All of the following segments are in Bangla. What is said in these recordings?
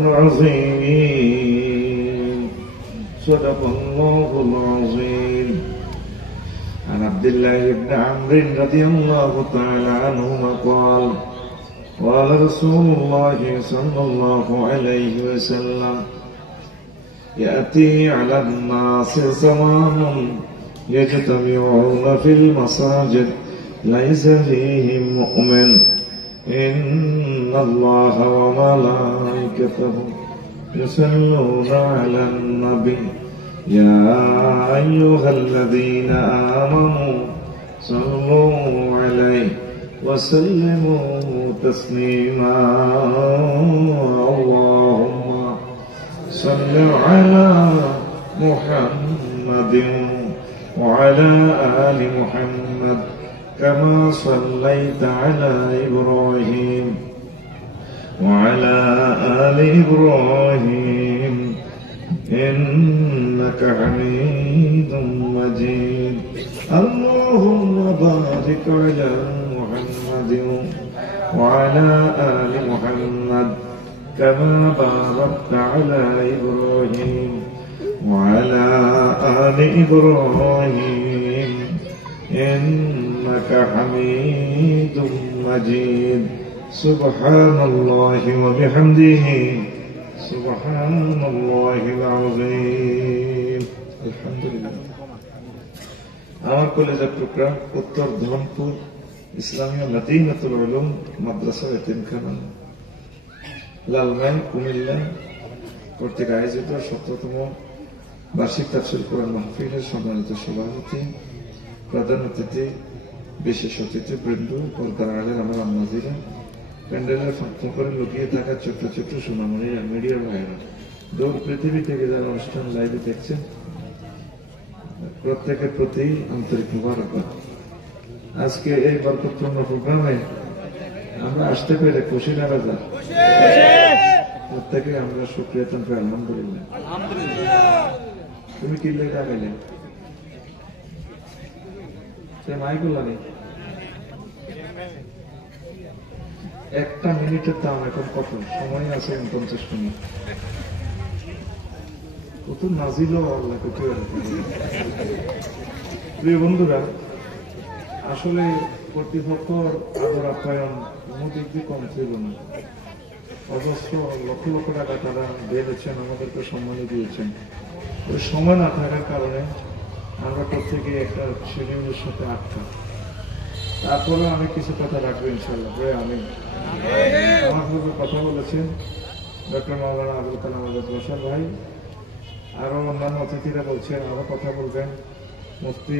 العظيم صدق الله العظيم. عن عبد الله بن عمرو رضي الله تعالى عنهما قال قال رسول الله صلى الله عليه وسلم يأتي على الناس زمان يجتمعون في المساجد ليس فيهم مؤمن إن الله وملائكته يصلون على النبي يا أيها الذين آمنوا صلوا عليه وسلموا تسليما. اللهم صل على محمد وعلى آل محمد كما صليت على إبراهيم وعلى آل إبراهيم إنك حميد مجيد. اللهم بارك على محمد وعلى آل محمد كما باركت على إبراهيم وعلى آل إبراهيم إنك حميد مجيد. سبحان الله وبحمده سبحان الله العظيم. الحمد لله. আমার কলেজের টুকরা উত্তর ধরমপুর ইসলামিয়া মদিনাতুল উলুম মাদ্রাসা এতিমখানা লালমাই কুমিল্লা কর্তৃক আয়োজিত 17তম বার্ষিক তাফসীর কোরআন মাহফিলের সম্মানিত সভাপতি, প্রধান অতিথি, বিশেষ অতিথি বৃন্দ, পর্দার আড়ালের আমার আম্মাজিরা, প্যান্ডেলের ফাঁক করে লুকিয়ে থাকা ছোট্ট ছোট্ট সোনামণিরা, মিডিয়া ভাইয়েরা, দূর পৃথিবী থেকে যারা অনুষ্ঠান লাইভে দেখছেন প্রত্যেকের প্রতি আন্তরিক মুবারকবাদ। আজকে এই বরকতপূর্ণ প্রোগ্রামে আমরা আসতে পেরে খুশি না বাজার প্রত্যেকে আমরা শুকরিয়া তানকে আলহামদুলিল্লাহ। তুমি কি লেখা গেলে সে মাইগুলো নেই, একটা মিনিটের দাম এখন কত? সময় আছে 50 মিনিট। কত নাজিল আল্লাহ কত। প্রিয় বন্ধুরা, আসলে কর্তৃপক্ষর আদর আপ্যায়ন কোনো দিক দিয়ে কম ছিল না। অজস্র লক্ষ লক্ষ টাকা তারা বেড়েছেন, আমাদেরকে সম্মান দিয়েছেন। ওই সময় না থাকার কারণে আমরা প্রত্যেকে একটা শিডিউলের সাথে আটকা। তারপরে আমি কিছু কথা রাখবো ইনশাল্লাহ। আমি আমার পূর্বে কথা বলেছেন ডক্টর মাওলানা আবুল কালাম আজাদ বসার ভাই, আরো অন্যান্য অতিথিরা বলছেন আরো কথা বলবেন। মুফতি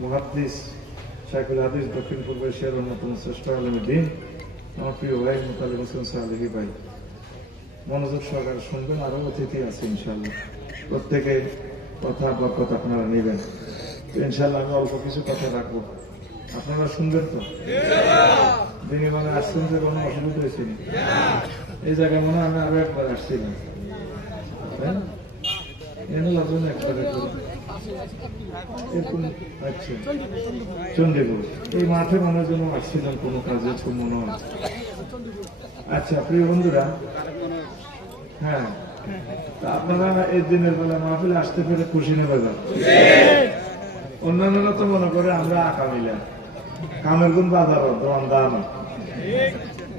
মুহাদ্দিস শাইখুল হাদিস দক্ষিণ পূর্ব এশিয়ার অন্যতম শ্রেষ্ঠ আলেম দ্বীন আমার প্রিয় ভাই মুতালিব হোসেন সালেহী ভাই মনোযোগ সহকারে শুনবেন। আরো অতিথি আছে ইনশাল্লাহ, প্রত্যেকে কথা বরকত আপনারা নেবেন ইনশাল্লাহ। আমি অল্প কিছু কথা রাখবো, আপনারা শুনবেন তো? দিনে মানে আসছেন যে কোনো অসুবিধা হয়েছে? এই জায়গায় মনে হয় আমি আরো একবার আসছিলাম, চন্ডীপুর এই মাঠে মনে জন্য আসছিলাম কোনো কাজে, খুব মনে হয়। আচ্ছা প্রিয় বন্ধুরা, হ্যাঁ আপনারা এই দিনের বেলা মাহফিলে আসতে পেরে খুশি নেবে যান। অন্যান্যরা তো মনে করে আমরা আঁকা মিলা কামের গুণ বাজার দাম।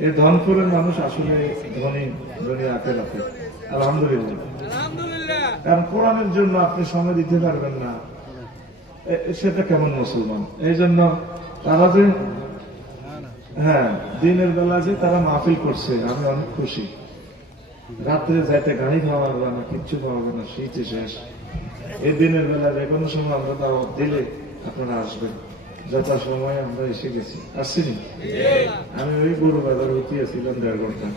এই ধনপুরের মানুষ আসলে ধনী ধনী আঁকে রাখে আলহামদুলিল্লাহ। কারণ কোরআনের জন্য আপনি সময় দিতে পারবেন না, সেটা কেমন মুসলমান? এই জন্য তারা যে হ্যাঁ দিনের বেলা যে তারা মাহফিল করছে আমি অনেক খুশি। রাত্রে যাইতে গাড়ি খাওয়া হবে না, কিচ্ছু খাওয়া হবে না, শীতে শেষ। এই দিনের বেলা যে কোনো সময় আমরা দাওয়াত দিলে আপনারা আসবেন। যথা সময় আমরা এসে গেছি, আসছিনি? আমি ওই গরু বাজার উঠিয়েছিলাম 1.5 ঘন্টা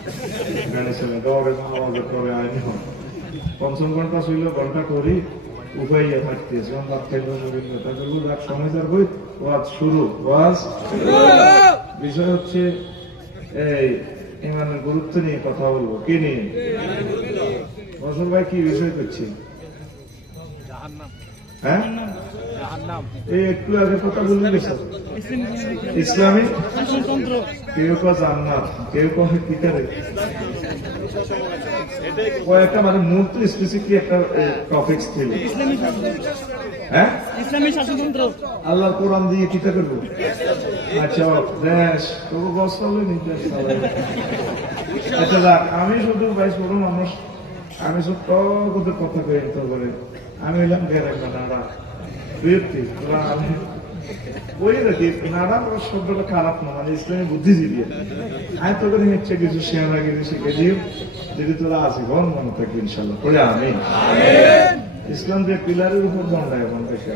গাড়ি চলে দৌড়ে আমাদের পরে আইনি হয় 5 ঘন্টা ছিল, ঘন্টা করি উপাইয়া থাকতেছি। আমার খাইল নবীনতা করবো যাক সময় যার বই ওয়াজ শুরু। ওয়াজ বিষয় হচ্ছে এই ইমানের গুরুত্ব নিয়ে কথা বলবো। কি নিয়ে? বছর ভাই কি বিষয় করছি? হ্যাঁ এই একটু আগে কথা বললে গেছে ইসলামী, কেউ কয় জান্নাত, কেউ কয় কি করে কয়েকটা মানে মূল তো স্পেসিফিকলি একটা টপিক ছিল। হ্যাঁ, ইসলামী শাসনতন্ত্র আল্লাহ কোরআন দিয়ে কিতা করবো? আচ্ছা দেশ তবু গছ হলে নিতে আচ্ছা যাক, আমি শুধু ভাই ছোট মানুষ, আমি সব ওদের কথা কই তো করে আমি হইলাম গেরে নাড়া ব্যক্তি, আমি ওই রাখি নাড়া শব্দটা খারাপ না, মানে ইসলামী বুদ্ধিজীবী। আমি তো করে হচ্ছে কিছু শেয়ারা কিছু শিখে দিও, যদি তোরা আজীবন মনে থাকবে ইনশাল্লাহ পড়ে আমি ইসলাম যে পিলারের উপর দণ্ডায় এখন থেকে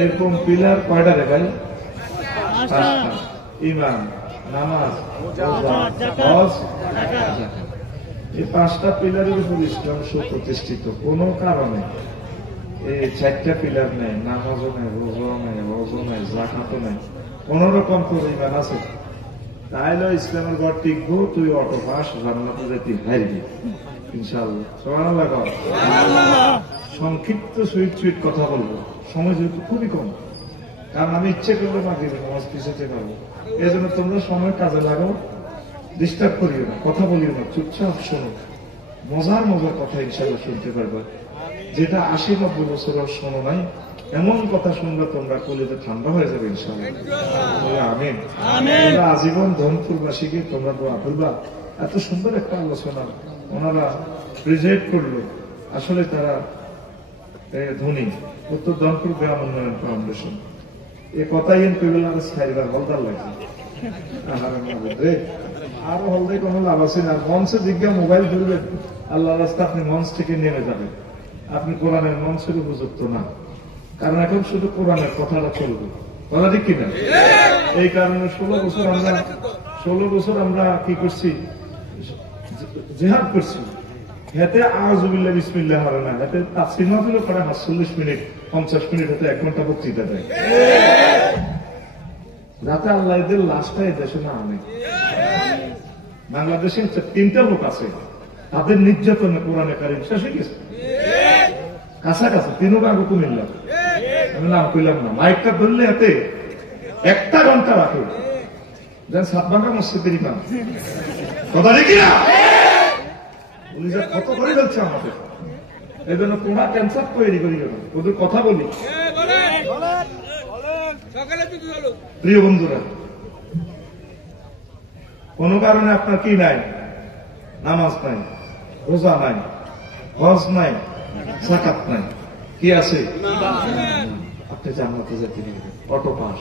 এরকম পিলার কয়টা দেখাই? পাঁচটা। ইমান, নামাজ, হজ, যাকাত। এই পাঁচটা পিলারের উপর ইসলাম সুপ্রতিষ্ঠিত। কোন কারণে এই চারটা পিলার নেই, নামাজও নেই, রোজাও নেই, হজও নেই, যাকাতও নেই, কোন রকম তোর ইমান আছে তাইলে ইসলামের ঘর টিকবো, তুই অটো পাস, জান্নাতে যেতে হারবি ইনশাআল্লাহ। সুবহানাল্লাহ। সংক্ষিপ্ত সুইট কথা বলবো, সময় যেহেতু খুবই কম, কারণ আমি ইচ্ছে করলে মাগরিবের নামাজ পিছাতে পারবো। এই জন্য তোমরা সময় কাজে লাগাও, ডিস্টার্ব করিও না, কথা বলিও না, চুপচাপ শোনো। মজার মজার কথা ইনশাআল্লাহ শুনতে পারবা, যেটা ৮০-৯০ বছর শোনো নাই, এমন কথা শুনলে তোমরা কলিতে ঠান্ডা হয়ে যাবে ইনশাআল্লাহ। আমিন। তোমরা আজীবন ধনপুরবাসীকে তোমরা দোয়া করবা। এত সুন্দর একটা আলোচনা ওনারা প্রেজেন্ট করলো, আসলে তারা ধনী, উত্তর ধনপুর গ্রাম উন্নয়ন ফাউন্ডেশন। এ কথাই কইবেলার সাইবার হলদার লাগছে আরো হলদায় কোনো লাভ আছে না। মঞ্চে জিজ্ঞা মোবাইল ধরবেন, আল্লাহ রাস্তা আপনি মঞ্চ থেকে নেমে যাবেন, আপনি কোরআনের মঞ্চের উপযুক্ত না, কারণ এখন শুধু কোরআনের কথাটা চলবে, কথা ঠিক কিনা? এই কারণে 16 বছর আমরা কি করছি, জিহাদ করছি। হেতে আউযুবিল্লাহ বিসমিল্লাহ হারে না, হেতে তাফসীর মাহফিলও করে ৪০ মিনিট ৫০ মিনিট, হেতে ১ ঘন্টা বক্তৃতা দেয়, যাতে আল্লাহ এদের লাশটা এই দেশে না আনে। বাংলাদেশে ৩টা লোক আছে, তাদের নির্যাতনে কোরআনে কারিম শেষ হয়ে গেছে, কাছাকাছি ৩ আগে কুমিল্লা, আমি নাম কইলাম না। মাইকটা ধরলে হাতে ১টা ঘন্টা রাখে, যেন সাতবাঙ্গা মসজিদের ইমাম, কথা দেখি না কত করে যাচ্ছে আমাদের। এই জন্য তোমরা ক্যান্সার তৈরি করি গেল, ওদের কথা বলি। প্রিয় বন্ধুরা, কোন কারণে আপনার কি নাই? নামাজ নাই, রোজা নাই, হজ নাই, যাকাত নাই, কি আছে? আপনি জান্নাতে যেতে পারবেন, অটো পাস।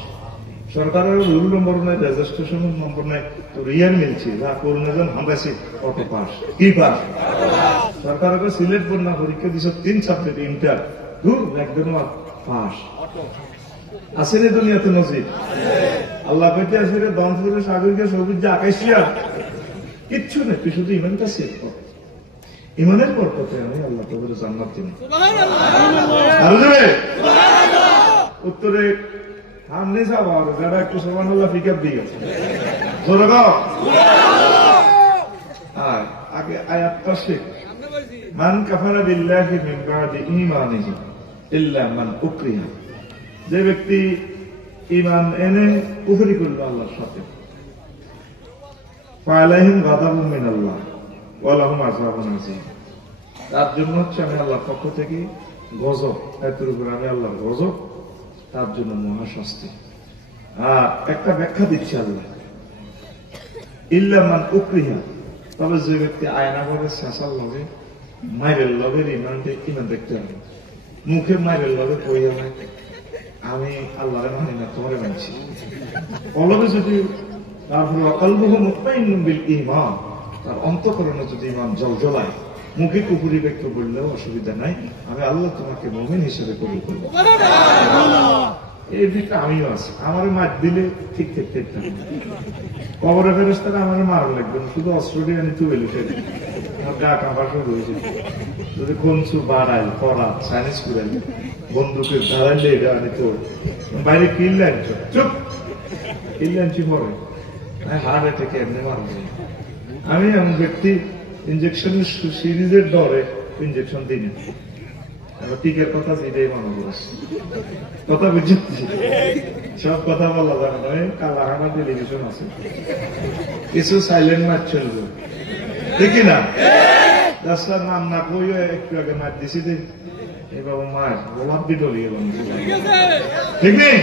সরকারের রুল নম্বর নাই, রেজিস্ট্রেশন নম্বর নাই, তো রিয়ার মিলছে যা করুন হামরাছি অটো পাস। কি পাস? সরকারকে সিলেক্ট করুন না, পরীক্ষা দিছ 3 সাবজেক্ট ইন্টার, দূর একদম পাস। আছে রে দুনিয়াতে নজির? আল্লাহ কইতে আছে রে দনপুরে সাগরকে সবুজ যে আকাশিয়া কিচ্ছু নেই, তুই শুধু ইমানটা সেট কর। ইমানের বরকতে আমি আল্লাহ তোদের জান্নাত দিন। আরো যাবে উত্তরে সামনে যাবো, আর যারা একটু সুবহানাল্লাহ পিকআপ দিয়ে গেছে জোরে গাও। আর আগে আয়াতটা শেখ, মান কাফারা বিল্লাহি মিন বাদি ঈমানিহি ইল্লা মান উকরিহা। যে ব্যক্তি ঈমান এনে কুফরি করল আল্লাহর সাথে, ফালাইহিম গাদাবুম মিনাল্লাহ ওয়া লাহুম আযাবুন আযীম, তার জন্য হচ্ছে আমি আল্লাহর পক্ষ থেকে গজব, এর উপর আমি আল্লাহর গজব, তার জন্য মহাশাস্তি। আর একটা ব্যাখ্যা দিচ্ছে আল্লাহ, ইল্লা মান উকরিহা, তবে যে ব্যক্তি আয়না করে শেষার লগে মাইরের লগে ইমান দেখতে হবে, মুখে মাইরের লগে কইয়া নাই আমি আল্লাহরে মানি না, তোমারে মানছি, অলবে যদি তারপরে অকালবহ মুতমাইন্নুন বিল ঈমান, তার অন্তঃকরণে যদি ঈমান জ্বলজ্বলায়, মুখে কুফরি ব্যক্ত করলেও অসুবিধা নাই, আমি আল্লাহ তোমাকে মুমিন হিসেবে কবুল করব। এই দিকটা আমিও আছি, আমার মার দিলে ঠিক ঠিক ঠিক থাকে, কবরে ফেরেশতারা আমার মার লাগবে না, শুধু অস্ত্রটি আনি তুলে লিখে গা কাঁপা শুরু হয়েছে, যদি কনসু বাড়াই পড়া চাইনিজ করে বন্দুকের ধারাইলে এটা আনি তো বাইরে কিনলে আনছো, চুপ কিনলে আনছি পরে হার্ট অ্যাটাকে এমনি মারব। আমি এমন ব্যক্তি ইঞ্জেকশনের সিরিজের ডরে ইঞ্জেকশন দিই না, টিকের কথা যেটাই মনে করছি, কথা বুঝছি, সব কথা বলা যাবে নয়, কালাহানা টেলিভিশন আছে, কিছু সাইলেন্ট ম্যাচ চলবে, ঠিক না? রাস্তার নাম না কইও একটু আগে মার দিছি দে এই বাবা মার গোলাপ বিটলি এবং ঠিক নেই